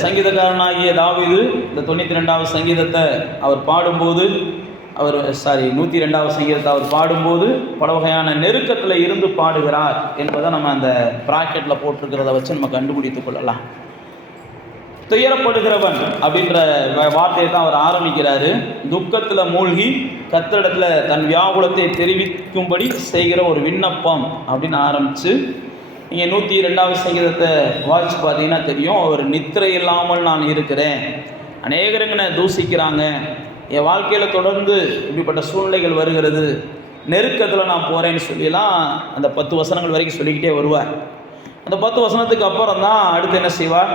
சங்கீதக்காரனாகிய தாவீது இந்த 92வது சங்கீதத்தை அவர் பாடும்போது, 102வது சங்கீதத்தை அவர் பாடும்போது பல வகையான நெருக்கத்தில் இருந்து பாடுகிறார் என்பதை நம்ம அந்த ப்ராக்கெட்டில் போட்டிருக்கிறத வச்சு நம்ம கண்டுபிடித்து கொள்ளலாம். துயரப்படுகிறவன் அப்படின்ற வார்த்தையை தான் அவர் ஆரம்பிக்கிறாரு. துக்கத்தில் மூழ்கி கர்த்தரிடத்தில் தன் வியாகுலத்தை தெரிவிக்கும்படி செய்கிற ஒரு விண்ணப்பம் அப்படின்னு ஆரம்பித்து, நீங்கள் 102வது சங்கீதத்தை வாட்சி பார்த்தீங்கன்னா தெரியும். அவர் நித்திரை இல்லாமல் நான் இருக்கிறேன், அநேகருங்கனை தூசிக்கிறாங்க, என் வாழ்க்கையில் தொடர்ந்து இப்படிப்பட்ட சூழ்நிலைகள் வருகிறது, நெருக்கத்தில் நான் போகிறேன்னு சொல்லிலாம் அந்த 10 வசனங்கள் வரைக்கும் சொல்லிக்கிட்டே வருவார். அந்த 10 வசனத்துக்கு அப்புறம் தான் அடுத்து என்ன செய்வார்,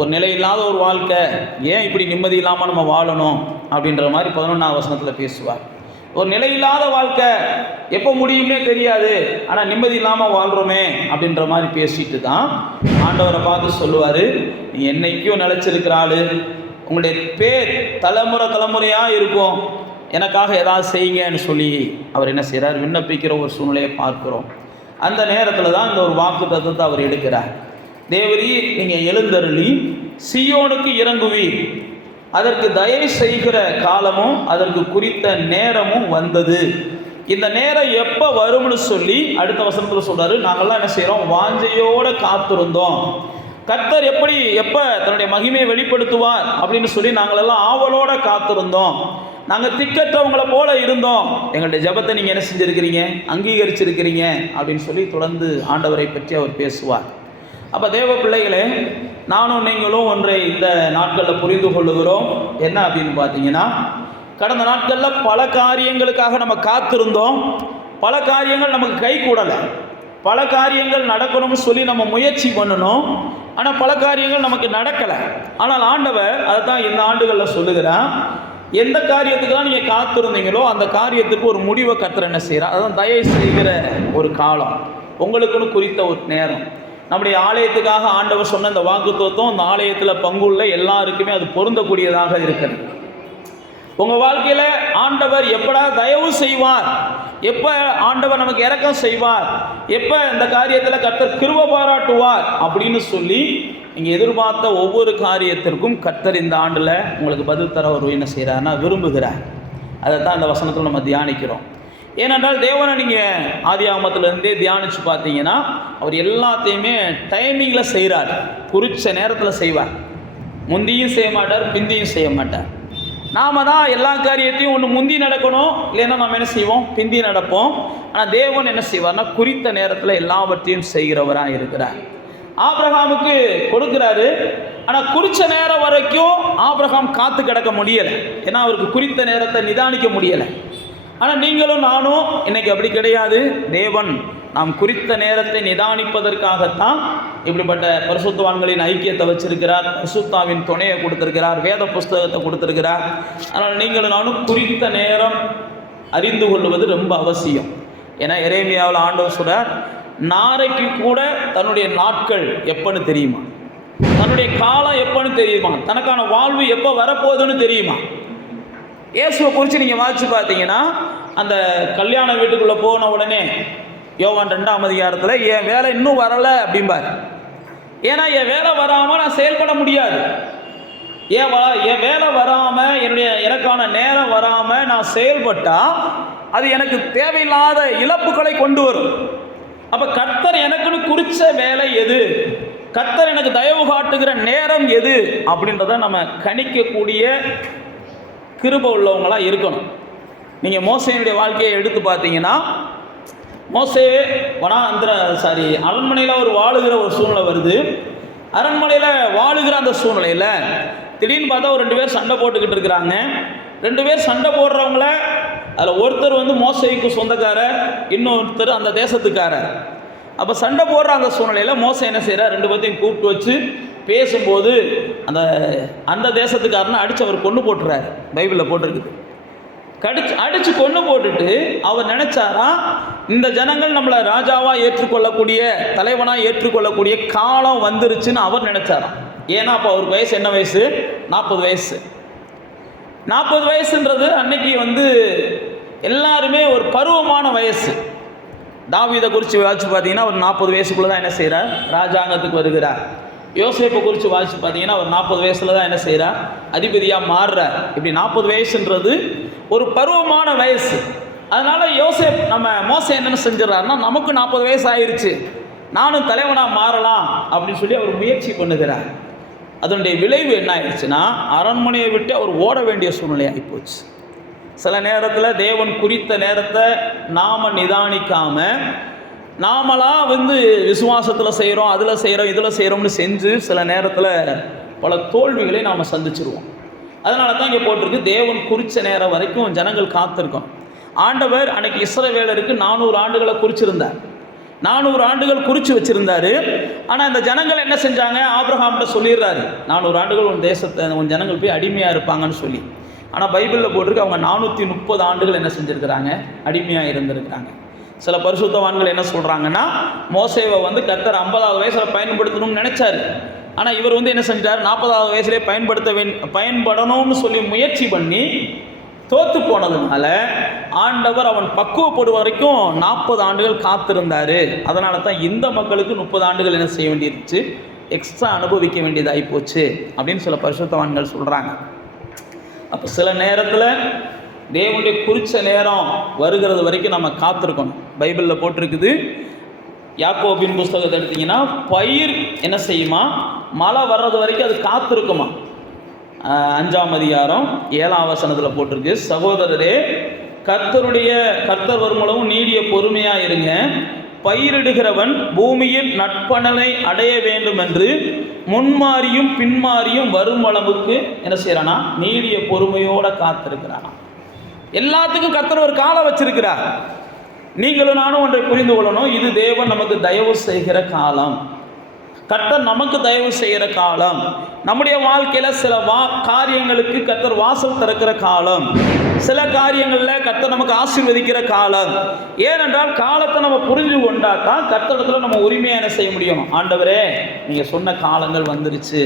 ஒரு நிலை இல்லாத ஒரு வாழ்க்கை, ஏன் இப்படி நிம்மதி இல்லாமல் நம்ம வாழணும் அப்படின்ற மாதிரி 11வது வசனத்தில் பேசுவார். ஒரு நிலையில்லாத வாழ்க்கை எப்போ முடியும்னே தெரியாது, ஆனால் நிம்மதி இல்லாமல் வாழ்கிறோமே அப்படின்ற மாதிரி பேசிட்டு தான் ஆண்டவரை பார்த்து சொல்லுவார், நீ என்னைக்கும் நிலச்சிருக்கிற ஆள், உங்களுடைய பேர் தலைமுறையாக இருக்கும், எனக்காக ஏதாவது செய்யுங்கன்னு சொல்லி அவர் என்ன செய்கிறார், விண்ணப்பிக்கிற ஒரு சூழ்நிலையை பார்க்குறோம். அந்த நேரத்தில் தான் இந்த ஒரு வாக்கு தத்துவத்தை அவர் எடுக்கிறார். தேவரீ, நீங்கள் எழுந்தருளி சீயோனுக்கு இறங்குவீர், அதற்கு தயவு செய்கிற காலமும் அதற்கு குறித்த நேரமும் வந்தது. இந்த நேரம் எப்போ வரும்னு சொல்லி அடுத்த வசனத்தில் சொல்கிறாரு, நாங்கள்லாம் என்ன செய்கிறோம், வாஞ்சையோடு காத்திருந்தோம். கர்த்தர் எப்போ தன்னுடைய மகிமையை வெளிப்படுத்துவார் அப்படின்னு சொல்லி நாங்களெல்லாம் ஆவலோடு காத்திருந்தோம். நாங்கள் திக்கற்றவங்களை போல இருந்தோம், எங்களுடைய ஜெபத்தை நீங்கள் என்ன செஞ்சுருக்கிறீங்க, அங்கீகரிச்சிருக்கிறீங்க அப்படின்னு சொல்லி தொடர்ந்து ஆண்டவரை பற்றி அவர் பேசுவார். அப்போ தேவ பிள்ளைகளே, நானும் நீங்களும் ஒன்றை இந்த நாட்களில் புரிந்து கொள்ளுகிறோம். என்ன அப்படின்னு பார்த்தீங்கன்னா, கடந்த நாட்களில் பல காரியங்களுக்காக நம்ம காத்திருந்தோம், பல காரியங்கள் நமக்கு கை கூடலை, பல காரியங்கள் நடக்கணும்னு சொல்லி நம்ம முயற்சி பண்ணணும், ஆனால் பல காரியங்கள் நமக்கு நடக்கலை. ஆனால் ஆண்டவர் அதை தான் இந்த ஆண்டுகளில் சொல்லுகிறான், எந்த காரியத்துக்கெல்லாம் நீங்கள் காத்திருந்தீங்களோ அந்த காரியத்துக்கு ஒரு முடிவை கர்த்தர் என்ன செய்கிறார், அதான் தயவு செய்கிற ஒரு காலம், உங்களுக்குன்னு குறித்த ஒரு நேரம். நம்முடைய ஆலயத்துக்காக ஆண்டவர் சொன்ன இந்த வாக்குத்தத்தம் இந்த ஆலயத்தில் பங்குள்ள எல்லாருக்குமே அது பொருந்தக்கூடியதாக இருக்கிறது. உங்கள் வாழ்க்கையில் ஆண்டவர் எப்படா தயவு செய்வார், எப்போ ஆண்டவர் நமக்கு இரக்கம் செய்வார், எப்போ இந்த காரியத்தில் கர்த்தர் கிருபை பாராட்டுவார் அப்படின்னு சொல்லி நீங்கள் எதிர்பார்த்த ஒவ்வொரு காரியத்திற்கும் கர்த்தர் இந்த ஆண்டில் உங்களுக்கு பதில் தர ஒரு என்ன செய்கிறாருன்னா விரும்புகிறார். அதை தான் இந்த வசனத்தில் நம்ம தியானிக்கிறோம். ஏனென்றால் தேவனை நீங்கள் ஆதியாகமத்திலிருந்தே தியானித்து பார்த்தீங்கன்னா அவர் எல்லாத்தையுமே டைமிங்கில் செய்கிறார், குறித்த நேரத்தில் செய்வார். முந்தியும் செய்ய மாட்டார், பிந்தியும் செய்ய மாட்டார். நாம் தான் எல்லா காரியத்தையும் ஒன்று முந்தி நடக்கணும், இல்லைன்னா நம்ம என்ன செய்வோம், பிந்தி நடப்போம். ஆனால் தேவன் என்ன செய்வார்னா குறித்த நேரத்தில் எல்லாவற்றையும் செய்கிறவராக இருக்கிறார். ஆபிரகாமுக்கு கொடுக்குறாரு, ஆனால் குறித்த நேரம் வரைக்கும் ஆபிரகாம் காத்து கிடக்க முடியலை, ஏன்னா அவருக்கு குறித்த நேரத்தை நிதானிக்க முடியலை. ஆனால் நீங்களும் நானும் இன்னைக்கு அப்படி கிடையாது. தேவன் நாம் குறித்த நேரத்தை நிதானிப்பதற்காகத்தான் இப்படிப்பட்ட பரிசுத்தவான்களின் ஐக்கியத்தை வச்சிருக்கிறார், பரிசுத்தாவின் துணையை கொடுத்திருக்கிறார், வேத புஸ்தகத்தை கொடுத்திருக்கிறார். அதனால் நீங்களும் நானும் குறித்த நேரம் அறிந்து கொள்வது ரொம்ப அவசியம். ஏன்னா எரேமியாவில் ஆண்டவர் சொல்றார், நாரைக்கு கூட தன்னுடைய நாட்கள் எப்பன்னு தெரியுமா, தன்னுடைய காலம் எப்பன்னு தெரியுமா, தனக்கான வாழ்வு எப்போ வரப்போகுதுன்னு தெரியுமா. இயேசுவை குறித்து நீங்கள் வாசித்து பார்த்தீங்கன்னா அந்த கல்யாண வீட்டுக்குள்ளே போன உடனே யோவான் 2ஆம் அதிகாரத்தில் என் வேலை இன்னும் வரலை அப்படிம்பார். ஏன்னா என் வேலை வராமல் நான் செயல்பட முடியாது, என் வேலை வராமல் எனக்கான நேரம் வராமல் நான் செயல்பட்டால் அது எனக்கு தேவையில்லாத இழப்புகளை கொண்டு வரும். அப்போ கர்த்தர் எனக்குன்னு குறித்த வேலை எது, கர்த்தர் எனக்கு தயவு காட்டுகிற நேரம் எது அப்படின்றத நம்ம கணிக்கக்கூடிய கிருபை உள்ளவங்களாக இருக்கணும். நீங்கள் மோசேயுடைய வாழ்க்கையை எடுத்து பார்த்தீங்கன்னா, மோசே அரண்மனையில் அவர் வாழுகிற ஒரு சூழ்நிலை வருது. அரண்மனையில் வாழுகிற அந்த சூழ்நிலையில் திடீர்னு பார்த்தா ஒரு 2 பேர் சண்டை போட்டுக்கிட்டு இருக்கிறாங்க. 2 பேர் சண்டை போடுறவங்கள அதில் ஒருத்தர் மோசேக்கு சொந்தக்காரர், இன்னொருத்தர் அந்த தேசத்துக்காரர். அப்போ சண்டை போடுற அந்த சூழ்நிலையில் மோசே என்ன செய்கிறார், 2 பேர்த்தையும் கூப்பிட்டு வச்சு பேசும்போது அந்த தேசத்துக்காரனை அடித்து அவர் கொன்று போட்டுறாரு. பைபிளில் போட்டிருக்குது. அடித்து கொன்று போட்டுட்டு அவர் நினைச்சாரா, இந்த ஜனங்கள் நம்மளை ராஜாவாக ஏற்றுக்கொள்ளக்கூடிய, தலைவனாக ஏற்றுக்கொள்ளக்கூடிய காலம் வந்துருச்சுன்னு அவர் நினைச்சாராம். ஏன்னா அப்போ அவருக்கு வயசு என்ன வயசு, 40 வயசு. 40 வயசுன்றது அன்னைக்கு எல்லாருமே ஒரு பருவமான வயசு. தாவீதை குறித்து வச்சு பார்த்தீங்கன்னா ஒரு 40 வயசுக்குள்ளே தான் என்ன செய்கிறார், ராஜாங்கத்துக்கு வருகிறார். யோசேப்பை குறித்து வாசித்து பார்த்தீங்கன்னா அவர் 40 வயசில் தான் என்ன செய்கிறார், அதிபதியாக மாறுறார். இப்படி 40 வயசுன்றது ஒரு பருவமான வயசு. அதனால் யோசேப் நம்ம மோசே என்னென்ன செஞ்சிடறாருன்னா, நமக்கு 40 வயசு ஆயிடுச்சு, நானும் தலைவனாக மாறலாம் அப்படின்னு சொல்லி அவர் முயற்சி பண்ணுகிறார். அதனுடைய விளைவு என்ன ஆயிடுச்சுன்னா, அரண்மனையை விட்டு அவர் ஓட வேண்டிய சூழ்நிலை ஆகிப்போச்சு. சில நேரத்தில் தேவன் குறித்த நேரத்தை நாம் நிதானிக்காமல் நாமளாக விசுவாசத்தில் செய்கிறோம், அதில் செய்கிறோம், இதில் செய்கிறோம்னு செஞ்சு சில நேரத்தில் பல தோல்விகளை நாம் சந்திச்சிருவோம். அதனால தான் இங்கே போட்டிருக்கு, தேவன் குறித்த நேரம் வரைக்கும் ஜனங்கள் காத்திருக்கோம். ஆண்டவர் அன்னைக்கு இஸ்ரவேலருக்கு 400 ஆண்டுகளை குறிச்சிருந்தார். 400 ஆண்டுகள் குறித்து வச்சுருந்தார். ஆனால் இந்த ஜனங்கள் என்ன செஞ்சாங்க, ஆபிரகாம்கிட்ட சொல்லிடுறாரு, 400 ஆண்டுகள் உன் தேசத்தை உன் ஜனங்கள் போய் அடிமையாக இருப்பாங்கன்னு சொல்லி. ஆனால் பைபிளில் போட்டிருக்கு அவங்க 430 ஆண்டுகள் என்ன செஞ்சுருக்கிறாங்க, அடிமையாக இருந்திருக்கிறாங்க. சில பரிசுத்தவான்கள் என்ன சொல்கிறாங்கன்னா, மோசேவை கர்த்தர் 50வது வயசில் பயன்படுத்தணும்னு நினச்சாரு. ஆனால் இவர் என்ன செஞ்சார், 40வது வயசுலேயே பயன்படணும்னு சொல்லி முயற்சி பண்ணி தோற்று போனதுனால ஆண்டவர் அவன் பக்குவப்படும் வரைக்கும் 40 ஆண்டுகள் காத்திருந்தார். அதனால தான் இந்த மக்களுக்கு 30 ஆண்டுகள் என்ன செய்ய வேண்டியிருச்சு, எக்ஸ்ட்ரா அனுபவிக்க வேண்டியதாகி போச்சு அப்படின்னு சில பரிசுத்தவான்கள் சொல்கிறாங்க. அப்போ சில நேரத்தில் தேவனுடைய குறித்த நேரம் வருகிறது வரைக்கும் நம்ம காத்திருக்கணும். பைபிளில் போட்டிருக்குது, யாக்கோபின் புஸ்தகத்தை எடுத்திங்கன்னா பயிர் என்ன செய்யுமா, மழை வர்றது வரைக்கும் அது காத்திருக்குமா. 5ஆம் அதிகாரம் 7ஆம் வசனத்தில் போட்டிருக்கு, சகோதரரே கர்த்தர் வருமளவும் நீடிய பொறுமையாக இருங்க, பயிரிடுகிறவன் பூமியில் நட்பணலை அடைய வேண்டும் என்று முன்மாறியும் பின்மாறியும் வரும் அளவுக்கு என்ன செய்யறானா, நீடிய பொறுமையோட காத்திருக்கிறான். எல்லாத்துக்கும் கர்த்தர் ஒரு காலம் வச்சிருக்கிறார். நீங்களும் நானும் ஒன்றை புரிந்து கொள்ளணும், இது தேவன் நமக்கு தயவு செய்கிற காலம், கர்த்தர் நமக்கு தயவு செய்கிற காலம். நம்முடைய வாழ்க்கையில் சில காரியங்களுக்கு கர்த்தர் வாசல் திறக்கிற காலம், சில காரியங்களில் கர்த்தர் நமக்கு ஆசீர்வதிக்கிற காலம். ஏனென்றால் காலத்தை நம்ம புரிஞ்சு கொண்டா தான் கர்த்தரிடத்தில் நம்ம உரிமையாக என்ன செய்ய முடியும். ஆண்டவரே நீங்கள் சொன்ன காலங்கள் வந்துருச்சு,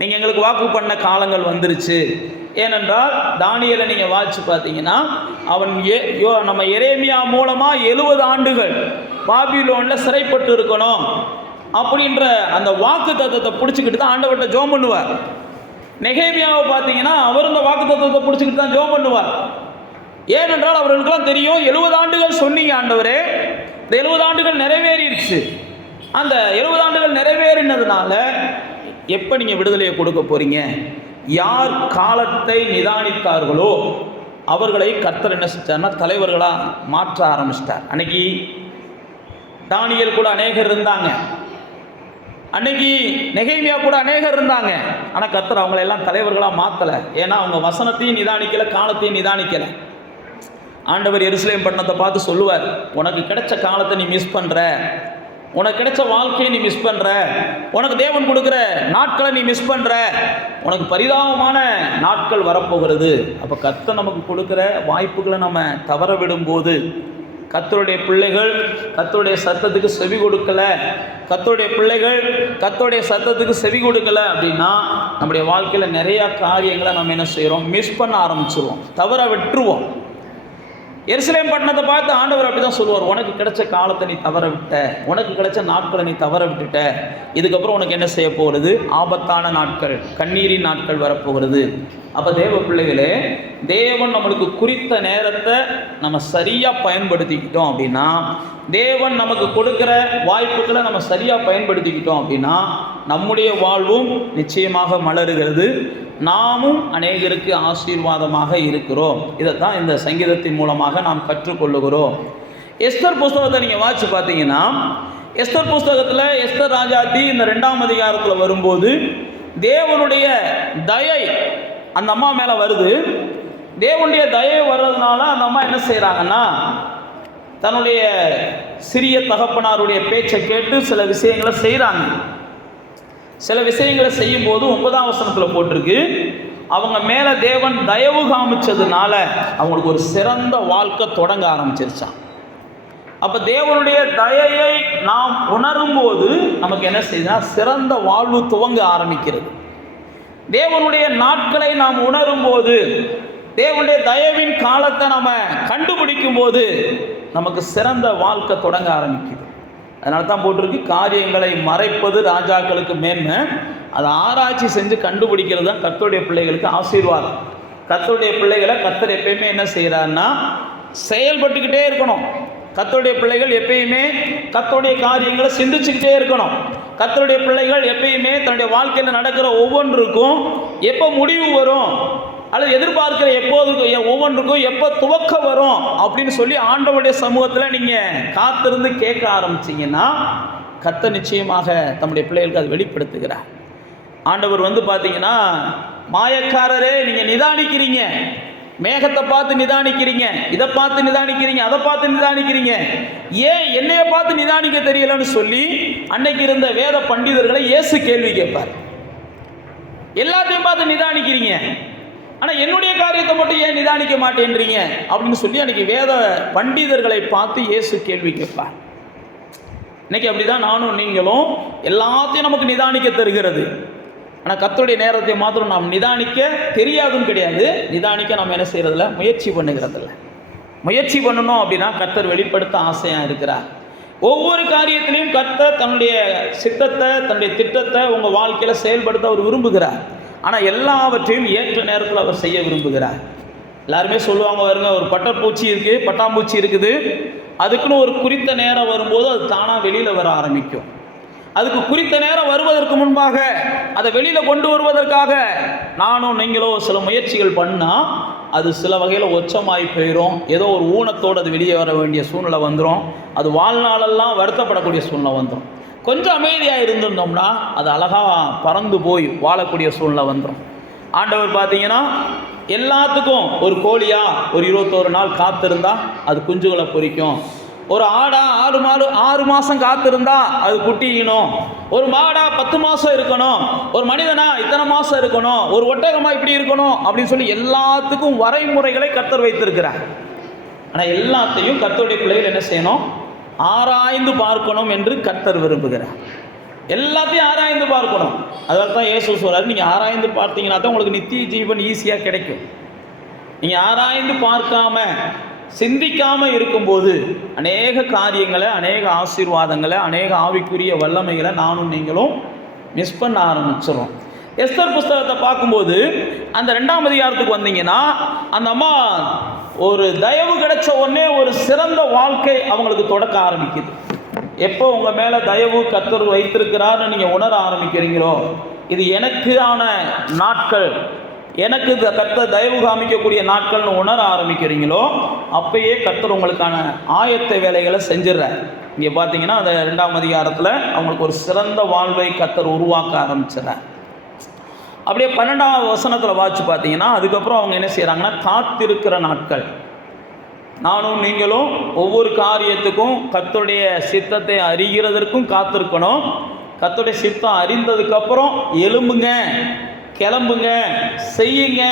நீங்கள் எங்களுக்கு வாக்கு பண்ண காலங்கள் வந்துருச்சு. ஏனென்றால் தானியேலை நீங்கள் வாசித்து பார்த்தீங்கன்னா, அவன் நம்ம எரேமியா மூலமாக 70 ஆண்டுகள் பாபிலோனில் சிறைப்பட்டு இருக்கணும் அப்படின்ற அந்த வாக்கு தத்துவத்தை பிடிச்சிக்கிட்டு தான் ஆண்டவர்கிட்ட ஜெபம் பண்ணுவார். நெகேமியாவை பார்த்தீங்கன்னா அவர் இந்த வாக்கு தத்துவத்தை பிடிச்சிக்கிட்டு தான் ஜெபம் பண்ணுவார். ஏனென்றால் அவர்களுக்கெல்லாம் தெரியும், 70 ஆண்டுகள் சொன்னீங்க ஆண்டவரே, இந்த 70 ஆண்டுகள் நிறைவேறிடுச்சு. அந்த 70 ஆண்டுகள் நிறைவேறினதுனால எப்போ நீங்கள் விடுதலையை கொடுக்க போகிறீங்க, யார் காலத்தை நிதானித்தார்களோ அவர்களை கர்த்தர் என்ன செஞ்சார்னா தலைவர்களாக மாற்ற ஆரம்பிச்சிட்டார். அன்னைக்கு தானியேல் கூட அநேகர் இருந்தாங்க, அன்னைக்கு நெகேமியா கூட அநேகர் இருந்தாங்க. ஆனால் கர்த்தர் அவங்களெல்லாம் தலைவர்களாக மாற்றலை. ஏன்னா அவங்க வசனத்தையும் நிதானிக்கலை, காலத்தையும் நிதானிக்கலை. ஆண்டவர் எருசலேம் பட்டணத்தை பார்த்து சொல்லுவார், உனக்கு கிடைச்ச காலத்தை நீ மிஸ் பண்ணுற, உனக்கு கிடைச்ச வாழ்க்கையை நீ மிஸ் பண்ணுற, உனக்கு தேவன் கொடுக்குற நாட்களை நீ மிஸ் பண்ணுற, உனக்கு பரிதாபமான நாட்கள் வரப்போகிறது. அப்போ கர்த்தர் நமக்கு கொடுக்குற வாய்ப்புகளை நம்ம தவற விடும்போது, கர்த்தருடைய பிள்ளைகள் கர்த்தருடைய சத்தத்துக்கு செவி கொடுக்கல, கர்த்தருடைய பிள்ளைகள் கர்த்தருடைய சத்தத்துக்கு செவி கொடுக்கல அப்படின்னா நம்முடைய வாழ்க்கையில் நிறையா காரியங்களை நம்ம என்ன செய்கிறோம், மிஸ் பண்ண ஆரம்பிச்சிருவோம், தவற விட்டுருவோம். எருசலேம் பட்டணத்தை பார்த்து ஆண்டவர் அப்படி தான் சொல்லுவார், உனக்கு கிடைச்ச காலத்தை நீ தவற விட்ட, உனக்கு கிடைச்ச நாட்களை நீ தவற விட்டுட்ட, இதுக்கப்புறம் உனக்கு என்ன செய்ய போகிறது, ஆபத்தான நாட்கள், கண்ணீரின் நாட்கள் வரப்போகிறது. அப்போ தேவ பிள்ளைகளே, தேவன் நம்மளுக்கு குறித்த நேரத்தை நம்ம சரியாக பயன்படுத்திக்கிட்டோம் அப்படின்னா, தேவன் நமக்கு கொடுக்குற வாய்ப்புகளை நம்ம சரியாக பயன்படுத்திக்கிட்டோம் அப்படின்னா நம்முடைய வாழ்வும் நிச்சயமாக மலருகிறது, நாமும் அநேகருக்கு ஆசீர்வாதமாக இருக்கிறோம். இதைத்தான் இந்த சங்கீதத்தின் மூலமாக நாம் கற்றுக்கொள்ளுகிறோம். எஸ்தர் புஸ்தகத்தை நீங்கள் வாசித்து பார்த்தீங்கன்னா, எஸ்தர் புஸ்தகத்தில் எஸ்தர் ராஜாத்தி இந்த 2ஆம் அதிகாரத்தில் வரும்போது தேவனுடைய தயை அந்த அம்மா மேலே வருது. தேவனுடைய தயை வர்றதுனால அந்த அம்மா என்ன செய்கிறாங்கன்னா, தன்னுடைய சிறிய தகப்பனாருடைய பேச்சை கேட்டு சில விஷயங்களை செய்கிறாங்க. சில விஷயங்களை செய்யும்போது 9ஆம் வசனத்தில் போட்டிருக்கு, அவங்க மேலே தேவன் தயவு காமிச்சதுனால அவங்களுக்கு ஒரு சிறந்த வாழ்க்கை தொடங்க ஆரம்பிச்சிருச்சான். அப்போ தேவனுடைய தயையை நாம் உணரும் போது நமக்கு என்ன செய்யுதுன்னா சிறந்த வாழ்வு துவங்க ஆரம்பிக்கிறது. தேவனுடைய நாட்களை நாம் உணரும் போது, தேவனுடைய தயவின் காலத்தை நம்ம கண்டுபிடிக்கும் போது நமக்கு சிறந்த வாழ்க்கை தொடங்க ஆரம்பிக்குது. அதனால தான் போட்டிருக்கு, காரியங்களை மறைப்பது ராஜாக்களுக்கு மேன்மை, அதை ஆராய்ச்சி செஞ்சு கண்டுபிடிக்கிறது தான் கர்த்தருடைய பிள்ளைகளுக்கு ஆசீர்வாதம். கர்த்தருடைய பிள்ளைகளை கர்த்தர் எப்பயுமே என்ன செய்கிறாருன்னா செயல்பட்டுக்கிட்டே இருக்கணும். கர்த்தருடைய பிள்ளைகள் எப்பயுமே கர்த்தருடைய காரியங்களை சிந்திச்சுக்கிட்டே இருக்கணும். கர்த்தருடைய பிள்ளைகள் எப்பயுமே தன்னுடைய வாழ்க்கையில் நடக்கிற ஒவ்வொன்றுக்கும் எப்போ முடிவு வரும் அல்லது எதிர்பார்க்கிற எப்போது ஒவ்வொன்றுக்கும் எப்போ துவக்க வரும் அப்படின்னு சொல்லி ஆண்டவருடைய சமூகத்தில் நீங்கள் காத்திருந்து கேட்க ஆரம்பிச்சிங்கன்னா கர்த்தர் நிச்சயமாக தம்முடைய பிள்ளைகளுக்கு அது வெளிப்படுத்துகிறார். ஆண்டவர் பார்த்தீங்கன்னா, மாயக்காரரே நீங்கள் நிதானிக்கிறீங்க, மேகத்தை பார்த்து நிதானிக்கிறீங்க, இதை பார்த்து நிதானிக்கிறீங்க, அதை பார்த்து நிதானிக்கிறீங்க, ஏன் என்னைய பார்த்து நிதானிக்க தெரியலன்னு சொல்லி அன்னைக்கு இருந்த வேத பண்டிதர்களை இயேசு கேள்வி கேட்பார். எல்லாத்தையும் பார்த்து நிதானிக்கிறீங்க, ஆனால் என்னுடைய காரியத்தை மட்டும் ஏன் நிதானிக்க மாட்டேன்றீங்க அப்படின்னு சொல்லி அன்னைக்கு வேத பண்டிதர்களை பார்த்து இயேசு கேள்வி கேட்பார். இன்னைக்கு அப்படிதான் நானும் நீங்களும் எல்லாத்தையும் நமக்கு நிதானிக்க தருகிறது. ஆனால் கர்த்தருடைய நேரத்தை மாத்திரம் நாம் நிதானிக்க தெரியாதுன்னு கிடையாது, நிதானிக்க நம்ம என்ன செய்யறதில்ல, முயற்சி பண்ணுகிறதில்ல. முயற்சி பண்ணணும் அப்படின்னா கர்த்தர் வெளிப்படுத்த ஆசையாக இருக்கிறார். ஒவ்வொரு காரியத்திலையும் கர்த்தர் தன்னுடைய சித்தத்தை தன்னுடைய திட்டத்தை உங்கள் வாழ்க்கையில் செயல்படுத்த அவர் விரும்புகிறார். ஆனால் எல்லாவற்றையும் ஏற்ற நேரத்தில் அவர் செய்ய விரும்புகிறார். எல்லாருமே சொல்லுவாங்க, வருங்க, ஒரு பட்டாம்பூச்சி இருக்குது, பட்டாம்பூச்சி இருக்குது, அதுக்குன்னு ஒரு குறித்த நேரம் வரும்போது அது தானாக வெளியில் வர ஆரம்பிக்கும். அதுக்கு குறித்த நேரம் வருவதற்கு முன்பாக அதை வெளியில் கொண்டு வருவதற்காக நானும் நீங்களோ சில முயற்சிகள் பண்ணால் அது சில வகையில் ஒச்சமாகி போயிடும். ஏதோ ஒரு ஊனத்தோடு அது வெளியே வர வேண்டிய சூழ்நிலை வந்துடும். அது வாழ்நாளெல்லாம் வருத்தப்படக்கூடிய சூழ்நிலை வந்துடும். கொஞ்சம் அமைதியாக இருந்திருந்தோம்னா அது அழகாக பறந்து போய் வாழக்கூடிய சூழ்நிலை வந்துடும். ஆண்டவர் பார்த்தீங்கன்னா எல்லாத்துக்கும் ஒரு கோழியா ஒரு 21 நாள் காத்திருந்தா அது குஞ்சுகளை பொரிக்கும். ஒரு ஆடா 6 மாதம் காத்திருந்தா அது குட்டிக்கணும். ஒரு மாடா 10 மாதம் இருக்கணும். ஒரு மனிதனா இத்தனை மாதம் இருக்கணும். ஒரு ஒட்டகமாக இப்படி இருக்கணும் அப்படின்னு சொல்லி எல்லாத்துக்கும் வரைமுறைகளை கர்த்தர் வைத்திருக்கிறார். ஆனால் எல்லாத்தையும் கர்த்தருடைய பிள்ளைகள் என்ன செய்யணும், ஆராய்ந்து பார்க்கணும் என்று கர்த்தர் விரும்புகிறார். எல்லாத்தையும் ஆராய்ந்து பார்க்கணும். அதனால தான் இயேசு சொல்றாரு, நீங்கள் ஆராய்ந்து பார்த்தீங்கன்னா தான் உங்களுக்கு நித்திய ஜீவன் ஈஸியாக கிடைக்கும். நீங்கள் ஆராய்ந்து பார்க்காம சிந்திக்காமல் இருக்கும்போது அநேக காரியங்களை, அநேக ஆசீர்வாதங்களை, அநேக ஆவிக்குரிய வல்லமைகளை நானும் நீங்களும் மிஸ் பண்ண ஆரம்பிச்சிடும். எஸ்தர் புஸ்தகத்தை பார்க்கும்போது அந்த 2ஆம் அதிகாரத்துக்கு வந்தீங்கன்னா அந்த அம்மா ஒரு தயவு கிடைச்ச உடனே ஒரு சிறந்த வாழ்க்கை அவங்களுக்கு தொடக்க ஆரம்பிக்குது. எப்போ உங்கள் மேலே தயவு கர்த்தர் வைத்திருக்கிறார்னு நீங்கள் உணர ஆரம்பிக்கிறீங்களோ, இது எனக்கான நாட்கள், எனக்கு கர்த்தர் தயவு காமிக்கக்கூடிய நாட்கள்னு உணர ஆரம்பிக்கிறீங்களோ, அப்பயே கர்த்தர் உங்களுக்கான ஆயத்த வேலைகளை செஞ்சிடறார். இங்கே பார்த்தீங்கன்னா அந்த 2ஆம் அதிகாரத்தில் அவங்களுக்கு ஒரு சிறந்த வாழ்வை கர்த்தர் உருவாக்க ஆரம்பிச்சிடறார். அப்படியே 12ஆம் வசனத்தில் வாட்சி பார்த்தீங்கன்னா அதுக்கப்புறம் அவங்க என்ன செய்கிறாங்கன்னா, காத்திருக்கிற நாட்கள். நானும் நீங்களும் ஒவ்வொரு காரியத்துக்கும் கர்த்தருடைய சித்தத்தை அறிகிறதற்கும் காத்திருக்கணும். கர்த்தருடைய சித்தம் அறிந்ததுக்கப்புறம் எழும்புங்க, கிளம்புங்க, செய்யுங்க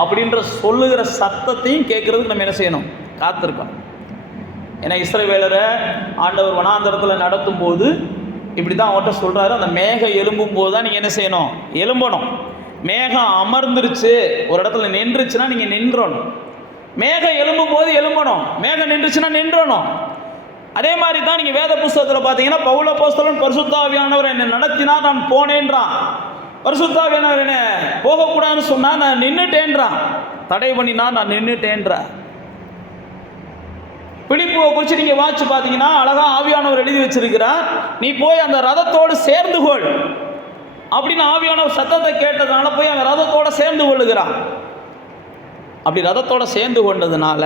அப்படின்ற சொல்லுகிற சத்தத்தையும் கேட்குறதுக்கு நம்ம என்ன செய்யணும், காத்திருக்கணும். ஏன்னா இஸ்ரவேலரை ஆண்டவர் வனாந்தரத்தில் நடத்தும் போது இப்படி தான் அவர்கிட்ட சொல்கிறாரு, அந்த மேகம் எழும்பும் போது தான் நீங்கள் என்ன செய்யணும், எழும்பணும். மேகம் அமர்ந்துருச்சு, ஒரு இடத்துல நின்றுச்சுன்னா நீங்கள் நின்றணும். மேகம் எழும்பும் போது எழும்பணும், மேகம் நின்றுச்சுன்னா நின்றணும். அதே மாதிரி தான் நீங்கள் வேத புஸ்தகத்தில் பார்த்தீங்கன்னா பவுல் அப்போஸ்தலன் பரிசுத்த ஆவியானவர் என்னை நடத்தினார், நான் போனேன்றான். பரிசுத்த ஆவியானவர் என்ன போகக்கூடாதுன்னு சொன்னால் நான் நின்றுட்டேன்றான். தடை பண்ணினா நான் நின்றுட்டேன்றான். பிலிப்புவை குறித்து நீங்கள் வாட்சி பார்த்தீங்கன்னா அழகாக ஆவியானவர் எழுதி வச்சிருக்கிறார், நீ போய் அந்த ரதத்தோடு சேர்ந்து கொள் அப்படின்னு. ஆவியானவர் சத்தத்தை கேட்டதுனால போய் அந்த ரதத்தோடு சேர்ந்து கொள்ளுகிறான். அப்படி ரதத்தோடு சேர்ந்து கொண்டதுனால